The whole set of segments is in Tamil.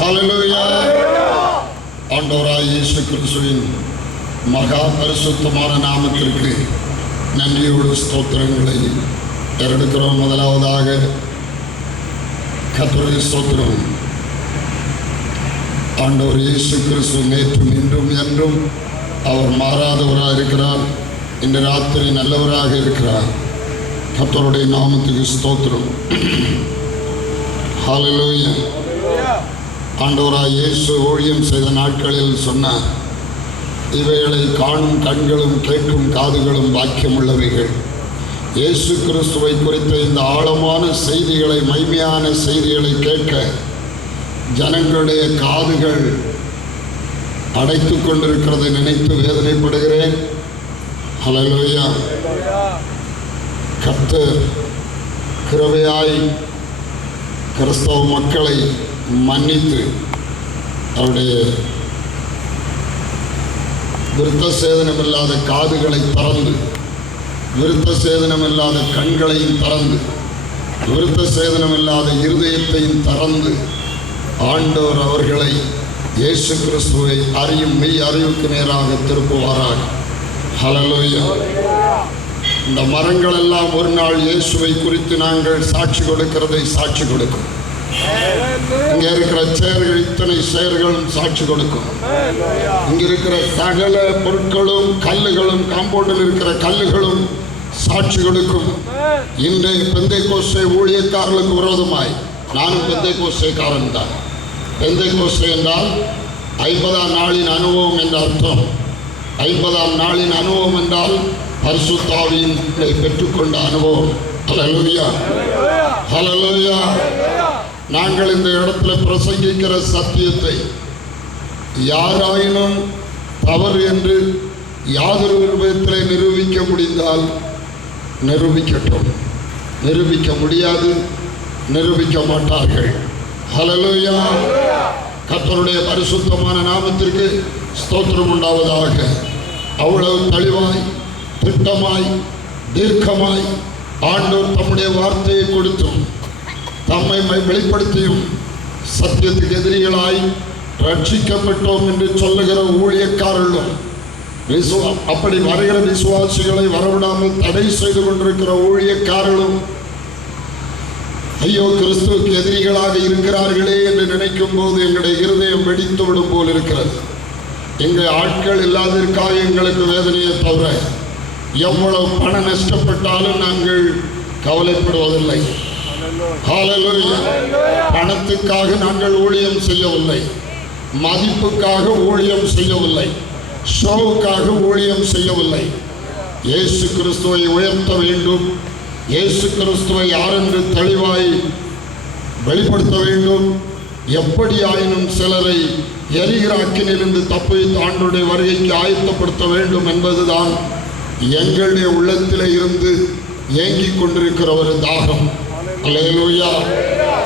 ஹalleluya இயேசு கிறிஸ்துவின் மகா பரிசுத்தமான நாமத்திற்கு நன்றியோடு ஸ்தோத்திரங்களை ஏறெடுக்கிறோம் முதலாவதாக கத்துரை ஸ்தோத்திரம். ஆண்டவர் இயேசு கிறிஸ்து நேற்றும் இன்றும் என்றும் அவர் மாறாதவராக இருக்கிறார். இன்று ராத்திரி நல்லவராக இருக்கிறார். கத்தருடைய நாமத்துக்கு ஸ்தோத்திரம். ஹாலலோயா ஆண்டவராய் இயேசு ஊழியம் செய்த நாட்களில் சொன்னார் இவைகளை காணும் கண்களும் கேட்கும் காதுகளும் பாக்கியம் உள்ளவைகள் இயேசு கிறிஸ்துவை குறித்த இந்த ஆழமான செய்திகளை மைமையான செய்திகளை கேட்க ஜனங்களுடைய காதுகள் அடைத்து கொண்டிருக்கிறதை நினைத்து வேதனைப்படுகிறேன். ஹalleluya. கத்து கிருவையாய் கிறிஸ்தவ மக்களை மன்னித்து அவருடைய விருத்த சேதனமில்லாத காதுகளை திறந்து விருத்த சேதனமில்லாத கண்களையும் திறந்து விருத்த சேதனமில்லாத இருதயத்தையும் திறந்து ஆண்டவர் அவர்களை இயேசு கிறிஸ்துவை அறியும் மெய் அறிவுக்கு நேராக திருப்புவாராக. ஹலலோயா இந்த மரங்கள் எல்லாம் ஒரு நாள் இயேசுவை குறித்து நாங்கள் சாட்சி கொடுக்கிறதை சாட்சி கொடுக்கும். இங்க இருக்கிற செயர்கள் இத்தனை செயர்களும் சாட்சி கொடுக்கும். இங்க இருக்கிற சகல பொருட்களும் கல்லுகளும் காம்பவுண்டில் இருக்கிற கல்லுகளும் சாட்சி கொடுக்கும். இன்றைய பெந்தை கோசை ஊழியக்காரர்களுக்கு விரோதமாய். நானும் பெந்தை கோசைக்காரன் தான். பெந்தை கோசை என்றால் ஐம்பதாம் நாளின் அனுபவம் என்ற அர்த்தம். ஐம்பதாம் நாளின் அனுபவம் என்றால் பரிசுத்தாவியின் பெற்றுக்கொண்ட அனுபவம். ஹalleluya. ஹalleluya. நாங்கள் இந்த இடத்துல பிரசங்கிக்கிற சத்தியத்தை யாராயினும் தவறு என்று யாதொரு விதத்தில் நிரூபிக்க முடிந்தால் நிரூபிக்கட்டும். நிரூபிக்க முடியாது நிரூபிக்க மாட்டார்கள். ஹலலுயா கத்தருடைய பரிசுத்தமான நாமத்திற்கு ஸ்தோத்திரம் உண்டாவதாக. அவ்வளவு தெளிவாய் திட்டமாய் தீர்க்கமாய் ஆண்டோர் தம்முடைய வார்த்தையை கொடுத்தும். தம்மை மை- வெளிப்படுத்தியும் சத்தியத்துக்கு எதிரிகளாய் ரட்சிக்கப்பட்டோம் என்று சொல்லுகிற ஊழியக்காரர்களும் விசுவா அப்படி வருகிற விசுவாசிகளை வரவிடாமல் தடை செய்து கொண்டிருக்கிற ஊழியக்காரர்களும் ஐயோ கிறிஸ்துவுக்கு எதிரிகளாக இருக்கிறார்களே என்று நினைக்கும் போது எங்களுடைய இருதயம் வெடித்து விடும் போல் இருக்கிறது. எங்கள் ஆட்கள் இல்லாததற்காக எங்களுக்கு வேதனையை தவிர எவ்வளவு பணம் நஷ்டப்பட்டாலும் நாங்கள் கவலைப்படுவதில்லை. பணத்துக்காக நாங்கள் ஊழியம் செய்யவில்லை. மதிப்புக்காக ஊழியம் செய்யவில்லை. ஷோவுக்காக ஊழியம் செய்யவில்லை. இயேசு கிறிஸ்துவை உயர்த்த வேண்டும். இயேசு கிறிஸ்துவை யாரென்று தெளிவாய் வெளிப்படுத்த வேண்டும். எப்படி ஆயினும் சிலரை எரிகிற அக்கினிலிருந்து தப்பித்து ஆண்டுடைய வருகைக்கு ஆயத்தப்படுத்த வேண்டும் என்பதுதான் எங்களுடைய உள்ளத்திலே இருந்து ஏங்கிக் கொண்டிருக்கிற ஒரு தாகம். அல்லேலூயா.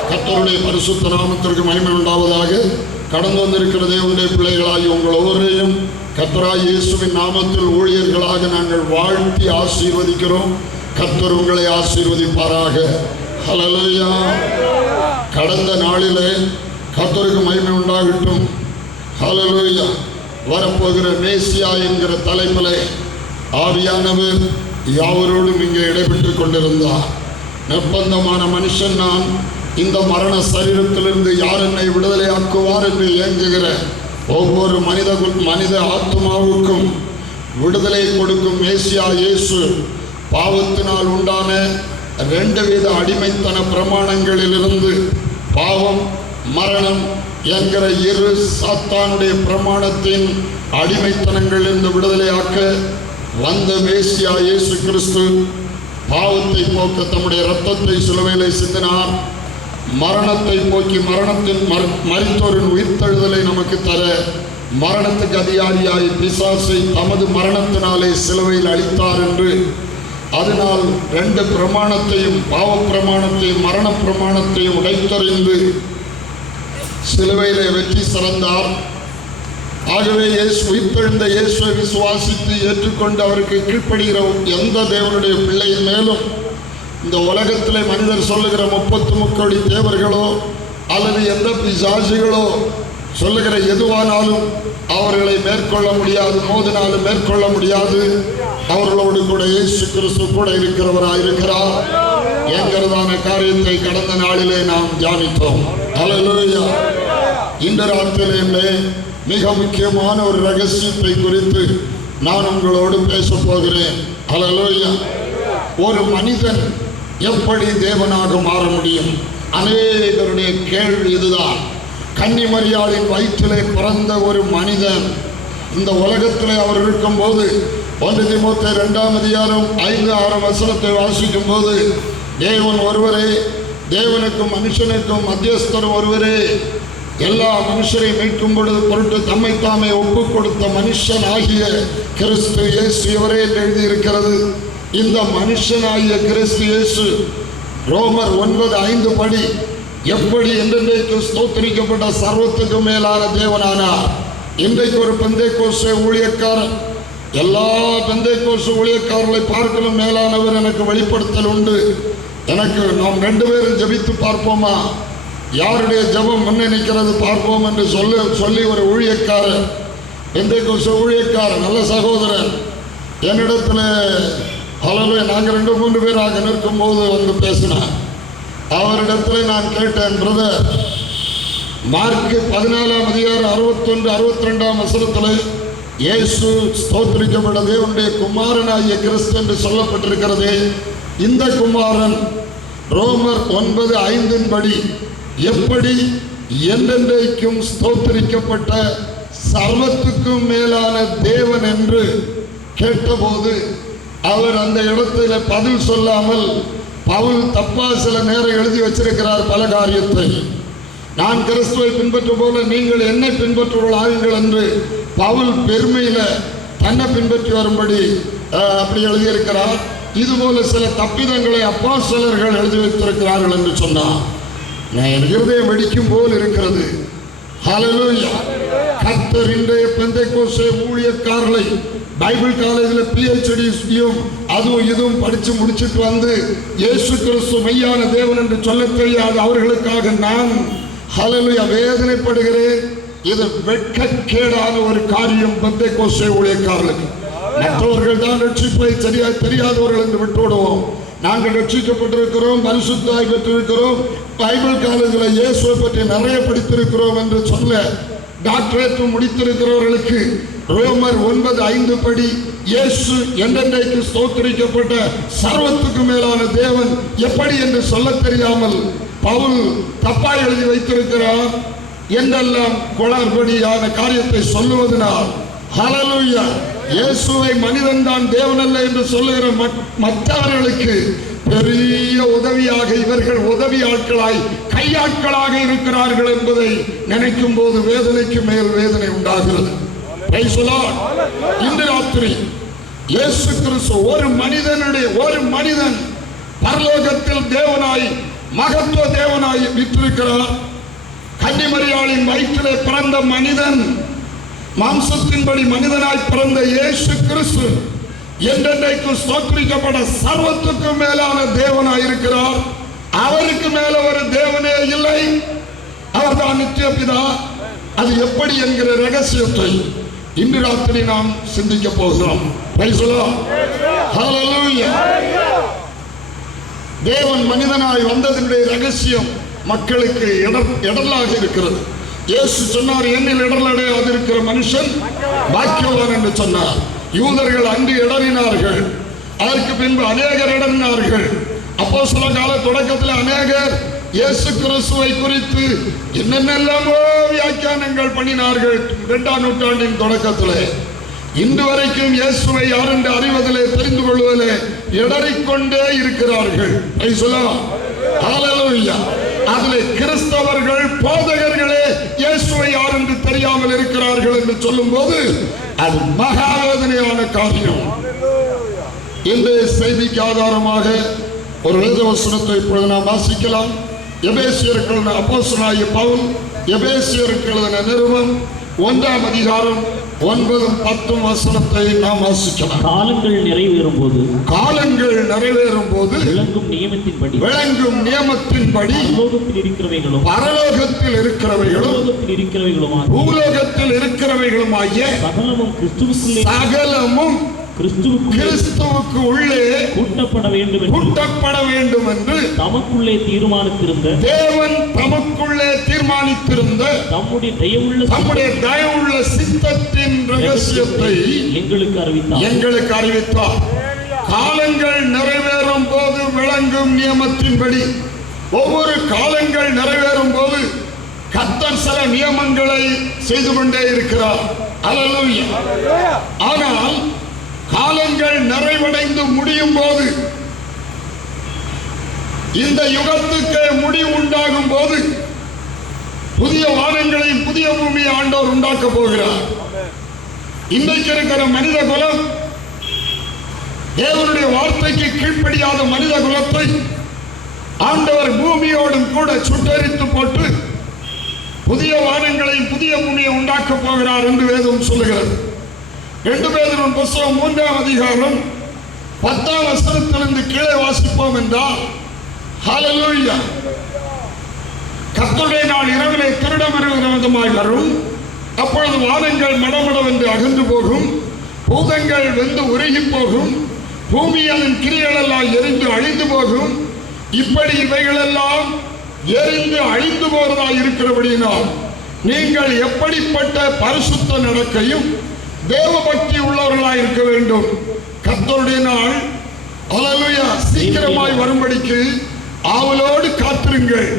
கத்தருடைய பரிசுத்த நாமத்திற்கு மகிமை உண்டாவதாக. கடந்து வந்திருக்கிற தேவனுடைய பிள்ளைகளாகி உங்கள் ஒவ்வொருவரையும் கர்த்தராய் இயேசுவின் நாமத்தில் ஊழியர்களாக நாங்கள் வாழ்த்தி ஆசீர்வதிக்கிறோம். கத்தர் உங்களை ஆசீர்வதிப்பாராக. ஹalleluya. கடந்த நாளிலே கத்தருக்கு மகிமை உண்டாகட்டும். ஹலலுயா வரப்போகிற மேசியா என்கிற தலைமலை ஆவியானவர் யாவரோடும் இங்கே இடைபெற்றுக் கொண்டிருந்தார். நிர்பந்தமான மனுஷன் நான். இந்த மரண சரீரத்திலிருந்து யார் என்னை விடுதலையாக்குவார் என்று இயங்குகிற ஒவ்வொரு மனித மனித ஆத்மாவுக்கும் விடுதலை கொடுக்கும் மேசியா இயேசு பாவத்தினால் உண்டான ரெண்டு வித அடிமைத்தன பிரமாணங்களிலிருந்து பாவம் மரணம் என்கிற இரு சாத்தானுடைய பிரமாணத்தின் அடிமைத்தனங்களிலிருந்து விடுதலையாக்க வந்த மேசியா இயேசு கிறிஸ்து பாவத்தை போக்க தம்முடைய ரத்தத்தை சிலுவையிலே சிந்தினார். மரணத்தை போக்கி மரணத்தின் மர- மரித்தோரின் உயிர்த்தெழுதலை நமக்கு தர மரணத்துக்கு அதிகாரியாய் பிசாசை தமது மரணத்தினாலே சிலுவையில் அளித்தார் என்று. அதனால் ரெண்டு பிரமாணத்தையும் பாவ பிரமாணத்தையும் மரண பிரமாணத்தையும் உடைத்தறிந்து சிலுவையிலே வெற்றி சிறந்தார். ஆகவே இயேசு உயிர்த்தெழுந்த இயேசுவை விசுவாசித்து ஏற்றுக்கொண்டு அவருக்கு கீழ்ப்படுகிற எந்த தேவனுடைய பிள்ளையின் மேலும் இந்த உலகத்தில் மனிதர் சொல்லுகிற முப்பத்து முக்கோடி தேவர்களோ அல்லது எந்த பிசாசுகளோ சொல்லுகிற எதுவானாலும் அவர்களை மேற்கொள்ள முடியாது மோதினாலும் மேற்கொள்ள முடியாது. அவர்களோடு கூட இயேசு கிறிஸ்து கூட இருக்கிறவராக இருக்கிறார் என்கிறதான காரியத்தை கடந்த நாளிலே நாம் தியானித்தோம். ஹalleluya. இந்த ராத்திரியிலே மிக முக்கியமான ஒரு ரகசியத்தை குறித்து நான் உங்களோடு பேச போகிறேன். ஹalleluya. ஒரு மனிதன் எப்படி தேவனாக மாற முடியும்? அநேகருடைய கேள்வி இதுதான். கன்னிமரியாளின் வயிற்றிலே பிறந்த ஒரு மனிதன் இந்த உலகத்திலே அவர் இருக்கும்போது ஒன்று மூத்த இரண்டாம் அதிகாரம் ஐந்து ஆறு வசனத்தை வாசிக்கும் போது தேவன் ஒருவரே தேவனுக்கும் மனுஷனுக்கும் மத்தியஸ்தர் ஒருவரே எல்லா மனுஷரையும் மீட்கும் பொழுது பொருட்டு தம்மை தாமே ஒப்பு கொடுத்த மனுஷன் ஆகிய கிறிஸ்து இயேசு இவரே எழுதியிருக்கிறது. இந்த மனுஷனாகிய கிறிஸ்து இயேசு ரோமர் ஒன்பது ஐந்து படி எப்படி என்றென்றைக்கு ஸ்தோத்திரிக்கப்பட்ட சர்வத்துக்கு மேலான தேவனானார். இன்றைக்கு ஒரு பெந்தை கோச ஊழியக்காரன். எல்லா பெந்தை கோச ஊழியக்காரர்களை பார்க்கலும் மேலானவர் எனக்கு வெளிப்படுத்தல் உண்டு. எனக்கு நாம் ரெண்டு பேரும் ஜபித்து பார்ப்போமா? யாருடைய ஜெபம் முன்னே நிற்கிறது பார்ப்போம் என்று சொல்லு சொல்லி ஒரு ஊழியக்காரர். பெந்தை கோச ஊழியக்காரர் நல்ல சகோதரன் என்னிடத்தில் அளவு நாங்கள் ரெண்டு மூன்று பேராக நிற்கும்போது வந்து பேசினார். அவரிடத்தில் நான் கேட்டேன் பிரதர் மார்க்கு பதினாலாம் அதிகாரம் அறுபத்தொன்று அறுபத்தி ரெண்டாம் வசனத்தில் இயேசு ஸ்தோத்திரிக்கப்பட்ட தேவனுடைய குமாரனாகிய கிறிஸ்து என்று சொல்லப்பட்டிருக்கிறது. இந்த குமாரன் ரோமர் ஒன்பது ஐந்தின் படி எப்படி என்றென்றைக்கும் ஸ்தோத்திரிக்கப்பட்ட சர்வத்துக்கும் மேலான தேவன் என்று கேட்டபோது அவர் அந்த இடத்துல பதில் சொல்லாமல் பவுல் தப்பா சில நேரம் எழுதி வச்சிருக்கிறார் பல காரியத்தை. நான் கிறிஸ்துவை பின்பற்ற போல நீங்கள் என்னை பின்பற்றுவர்கள் ஆகுங்கள் என்று பவுல் பெருமையில தன்னை பின்பற்றி வரும்படி அப்படி எழுதியிருக்கிறார். இதுபோல சில தப்பிதங்களை அப்பா சிலர்கள் எழுதி வைத்திருக்கிறார்கள் என்று சொன்னார். இருதயம் வெடிக்கும் போல் இருக்கிறது. கர்த்தர் இன்றைய பெந்தைக்கோஸ்தே ஊழியக்காரர்களை பைபிள் காலேஜில் பிஹெச்டியும் அதுவும் இதுவும் படித்து முடிச்சிட்டு வந்து இயேசு கிறிஸ்து மையான தேவன் என்று சொல்ல தெரியாது. அவர்களுக்காக நான் ஹலலுயா வேதனைப்படுகிறேன். இது வெட்கக்கேடான ஒரு காரியம் பெந்தைக்கோஸ்தே ஊழியக்காரர்களுக்கு. மற்றவர்கள் தான் ரட்சிப்பை சரியா தெரியாதவர்கள் என்று விட்டுவிடுவோம். நாங்கள் ரட்சிக்கப்பட்டிருக்கிறோம் பரிசுத்தாய் பெற்றிருக்கிறோம். பைபிள் காலேஜில் இயேசுவை பற்றி நிறைய படித்திருக்கிறோம் என்று சொல்ல டாக்டரேட் முடித்திருக்கிறவர்களுக்கு ரோமர் ஒன்பது ஐந்து படி இயேசு என்றென்றைக்கு ஸ்தோத்தரிக்கப்பட்ட சர்வத்துக்கு மேலான தேவன் எப்படி என்று சொல்ல தெரியாமல் பவுல் தப்பா எழுதி வைத்திருக்கிறார். என்றெல்லாம் குளறுபடியான காரியத்தை சொல்லுவதனால் ஹலலுயா இயேசுவை மனிதன் தான் தேவனல்ல என்று சொல்லுகிற மற்றவர்களுக்கு பெரிய உதவியாக இவர்கள் உதவி ஆட்களாய் கையாட்களாக இருக்கிறார்கள் என்பதை நினைக்கும் போது வேதனைக்கு மேல் வேதனை உண்டாகிறது. இன்று ராத்திரி இயேசு கிறிஸ்து ஒரு மனிதனுடைய ஒரு மனிதன் பரலோகத்தில் தேவனாய் மகத்துவ தேவனாய் விற்றிருக்கிறார். கன்னிமரியாளின் வயிற்றிலே பிறந்த மனிதன் மாம்சத்தின்படி மனிதனாய் பிறந்த இயேசு கிறிஸ்து என்றென்றைக்கு ஸ்தோத்திரிக்கப்பட சர்வத்துக்கும் மேலான தேவனாய் இருக்கிறார். அவருக்கு மேல ஒரு தேவனே இல்லை. அவர்தான் நித்திய பிதா. அது எப்படி என்கிற ரகசியத்தை இன்று ராத்திரி நாம் சிந்திக்க போகிறோம். தேவன் மனிதனாய் வந்ததனுடைய ரகசியம் மக்களுக்கு இடர் இடர்லாக இருக்கிறது. இயேசு சொன்னார் என்னில் இடர்லடைய இருக்கிற மனுஷன் பாக்கியவான் என்று சொன்னார். யூதர்கள் அன்று இடறினார்கள். அதற்கு பின்பு அநேகர் இடறினார்கள். அப்போ சில கால தொடக்கத்தில் அநேகர் இயேசு கிறிஸ்துவை குறித்து என்னென்னலாமோ வியாக்கியானங்கள் பண்ணினார்கள். இரண்டாம் நூற்றாண்டின் தொடக்கத்தில். இன்று வரைக்கும் இயேசுவை யார் என்று அறிவதிலே தெரிந்து கொள்வதிலே இடறிக்கொண்டே இருக்கிறார்கள். சொல்லலாம் the கிறிஸ்தவர்கள் போதகர்களே இருக்கிறார்கள் என்று சொல்லும்போது அது மகாவேதனையான காரியம். இந்த செய்திக்கு ஆதாரமாக ஒரு வேதவசனத்தை இப்பொழுது நாம் வாசிக்கலாம். எபேசியர்கள் அப்போஸ்தலனாகிய பவுல் எபேசியர்கள் நிறுவனம் ஒன்றாம் அதிகாரம் ஒன்பதும் பத்தும் வசனத்தை நாம் வாசிக்கலாம். காலங்கள் நிறைவேறும் போது காலங்கள் நிறைவேறும் போது விளங்கும் நியமத்தின்படி விளங்கும் நியமத்தின்படி பரலோகத்தில் இருக்கிறவைகளும் பரலோகத்தில் இருக்கிறவைகளும் பூலோகத்தில் இருக்கிறவைகளுமாக பூலோகத்தில் இருக்கிறவைகளுமாகிய சகலமும் கிறிஸ்துவுக்குள்ளே சகலமும் கிறிஸ்துவுக்கு உள்ளே கூட்டப்பட வேண்டும் கூட்டப்பட வேண்டும் என்று தமக்குள்ளே தீர்மானித்திருந்த தேவன் தமக்குள்ளே தீர்மானித்திருந்த தம்முடைய தயவுள்ள தம்முடைய தயவுள்ள சித்தத்தின் ரகசியத்தை எங்களுக்கு அறிவித்தார். எங்களுக்கு அறிவித்தார். காலங்கள் நிறைவேறும் போது விளங்கும் நியமத்தின்படி. ஒவ்வொரு காலங்கள் நிறைவேறும் போது கர்த்தர் சில நியமங்களை செய்து கொண்டே இருக்கிறார். அல்லேலூயா. ஆனால் காலங்கள் நிறைவடைந்து முடியும் போது இந்த யுகத்துக்கு முடிவு உண்டாகும் போது புதிய வானங்களையும் புதிய பூமியை ஆண்டவர் உண்டாக்க போகிறார். இன்றைக்கு இருக்கிற மனித குலம் தேவனுடைய வார்த்தைக்கு கீழ்ப்படியாத மனித குலத்தை ஆண்டவர் பூமியோடும் கூட சுட்டரித்து போட்டு புதிய வானங்களையும் புதிய பூமியை உண்டாக்க போகிறார் என்று வேதம் சொல்லுகிறது. ரெண்டு பேரும் புஸ்தகம் மூன்றாம் அதிகாரம் பத்தாம் வசனத்திலிருந்து கீழே வாசிப்போம் என்றால் ஹalleluya. கர்த்தருடைய நாள் இரவிலே திருடம் விதமாய் வரும். அப்பொழுது வானங்கள் மடமடவென்று அகன்று போகும். பூதங்கள் வெந்து உருகி போகும். பூமி அதன் கிரியலெல்லாம் எரிந்து அழிந்து போகும். இப்படி இவைகளெல்லாம் எரிந்து அழிந்து போவதாய் இருக்கிறபடியினால் நீங்கள் எப்படிப்பட்ட பரிசுத்த நடக்கையும் தேவபக்தி உள்ளவர்களாய் இருக்க வேண்டும் கர்த்தருடைய நாள் அல்லேலூயா சீக்கிரமாய் வரும்படிக்கு ஆவலோடு காத்திருங்கள்.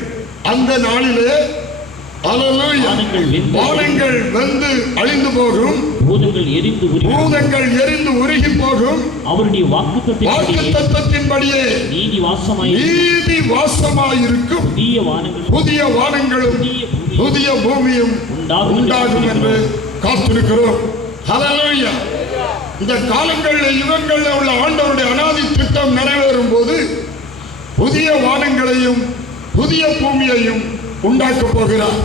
அந்த நாளிலே வானங்கள் வெந்து அழிந்து போகும். பூதங்கள் எரிந்து பூதங்கள் எரிந்து உருகி போகும். அவருடைய வாக்கு தத்தத்தின்படியே நீதி வாசமாய் நீதி வாசமாயிருக்கும். புதிய வானங்கள் புதிய வானங்களும் புதிய பூமி புதிய பூமியும் உண்டாகும் என்று காத்திருக்கிறோம். இந்த காலங்களில் யுகங்களில் உள்ள ஆண்டவருடைய அனாதி திட்டம் நிறைவேறும் போது புதிய வானங்களையும் புதிய பூமியையும் உண்டாக்கப் போகிறார்.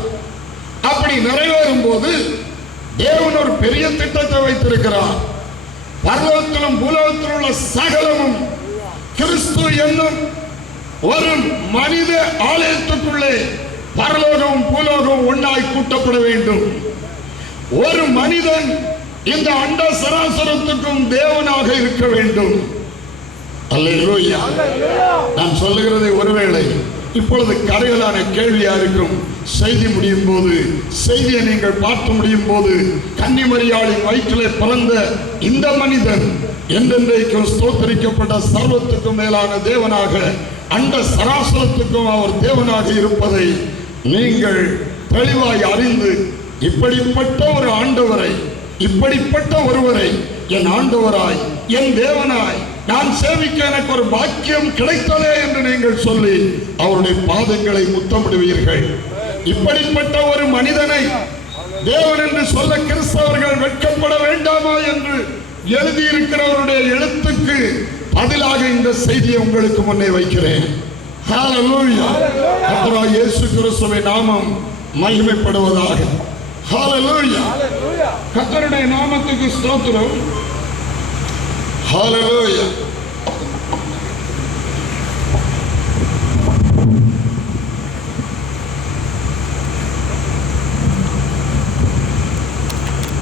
அப்படி நிறைவேறும் போது தேவன் ஒரு பெரிய திட்டத்தை வைத்திருக்கிறார். பர்வத்திலும் பூலகத்தில் உள்ள சகலமும் கிறிஸ்து என்னும் ஒரு மனித ஆலயத்துக்குள்ளே பரலோகம் பூலோகம் ஒன்றாய் கூட்டப்பட வேண்டும். ஒரு மனிதன் இந்த அண்ட சராசரத்துக்கும் தேவனாக இருக்க வேண்டும். அல்லேலூயா. நான் சொல்லுகிறதை ஒருவேளை இப்பொழுது கரைகளான கேள்வியா இருக்கும் செய்தி முடியும் போது செய்தியை நீங்கள் பார்த்து முடியும் போது கன்னிமரியாளின் வயிற்றிலே பிறந்த இந்த மனிதன் என்றென்றைக்கும் ஸ்தோத்தரிக்கப்பட்ட சர்வத்துக்கும் மேலான தேவனாக அண்ட சராசரத்துக்கும் அவர் தேவனாக இருப்பதை நீங்கள் தெளிவாய் அறிந்து இப்படிப்பட்ட ஒரு ஆண்டவரை இப்படிப்பட்ட ஒருவரை என் ஆண்டவராய் என் தேவனாய் நான் சேவிக்க எனக்கு ஒரு பாக்கியம் கிடைத்ததே என்று நீங்கள் சொல்லி அவருடைய பாதங்களை முத்தமிடுவீர்கள். இப்படிப்பட்ட ஒரு மனிதனை தேவன் என்று சொல்ல கிறிஸ்தவர்கள் வெட்கப்பட வேண்டாமா என்று எழுதியிருக்கிறவருடைய எழுத்துக்கு பதிலாக இந்த செய்தியை உங்களுக்கு முன்னே வைக்கிறேன். அப்புறம் இயேசு கிறிஸ்துவின் நாமம் மகிமைப்படுவதாக. ஹalleluya கர்த்தருடைய நாமத்துக்கு ஸ்தோத்திரம்.